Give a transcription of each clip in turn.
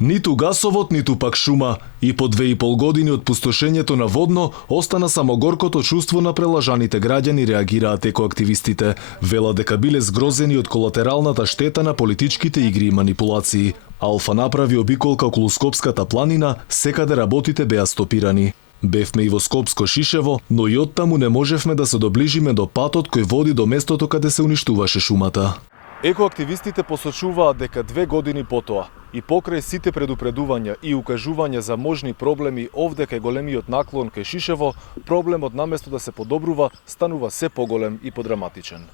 Ниту гасовод, ниту пак шума. И по 2,5 години од пустошењето на Водно, остана само горкото чувство на прелажаните граѓани, реагираат екоактивистите. Велат дека биле згрозени од колатералната штета на политичките игри и манипулации. Алфа направи обиколка околу Скопската планина, секаде работите беа стопирани. Бевме и во Скопско Шишево, но и оттаму не можевме да се доближиме до патот кој води до местото каде се уништуваше шумата. Екоактивистите посочуваат дека 2 години потоа и покрај сите предупредувања и укажувања за можни проблеми овде кај големиот наклон кај Шишево, проблемот наместо да се подобрува, станува се поголем и подраматичен.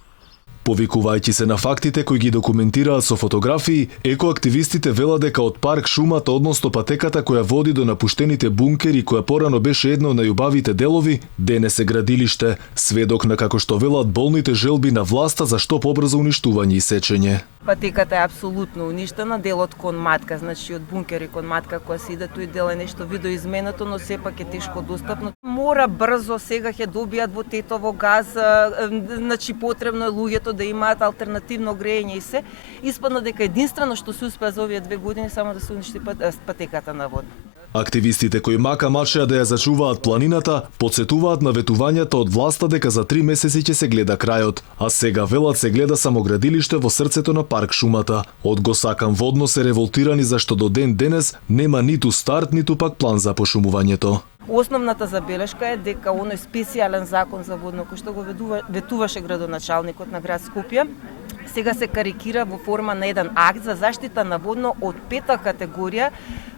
Повикувајќи се на фактите кои ги документираат со фотографии, екоактивистите велат дека од парк шумата, односно патеката која води до напуштените бункери, која порано беше едно од најубавите делови, денес е градилиште, сведок на како што велат болните желби на власта за што побрзо уништување и сечење. Патеката е апсолутно уништена, делот кон матка, значи од бункери кон матка која се иде, тој дел е нешто видоизменето, но сепак е тешко достапно. Мора брзо, сега ќе добијат во Тетово газ, значи потребно е луѓето да имаат алтернативно грејење и се. Испадна дека единствено што се успеа за овие 2 години само да се уништи патеката на Водно. Активистите кои мака мачеа да ја зачуваат планината, подсетуваат на ветувањата од власта дека за 3 месеци ќе се гледа крајот, а сега велат се гледа само градилиште во срцето на парк шумата. Од Госакан Водно се револтирани зашто до ден денес нема ниту старт, ниту пак план за пошумувањето. Основната забелешка е дека оној специјален закон за Водно кој што го ветуваше градоначалникот на град Скопје, сега се карикира во форма на еден акт за заштита на Водно од 5-та категорија,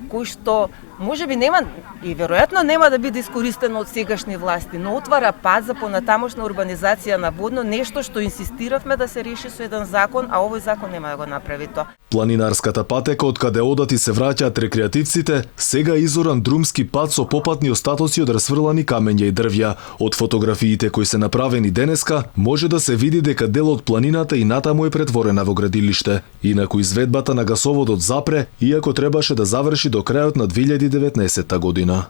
кој што можеби нема и веројатно нема да биде искористено од сегашни власти, но отвара пат за понатамошна урбанизација на Водно, нешто што инсистиравме да се реши со еден закон, а овој закон нема да го направи тоа. Планинарската патека од каде одат и се враќаат рекреативците, сега изоран друмски пат со попатни остатоци од расфрлани камења и дрвја. Од фотографиите кои се направени денеска, може да се види дека дел од планината и натаму е претворена во градилиште. Инаку изведбата на гасоводот запре, иако требаше да заврши до крајот на 2019 година.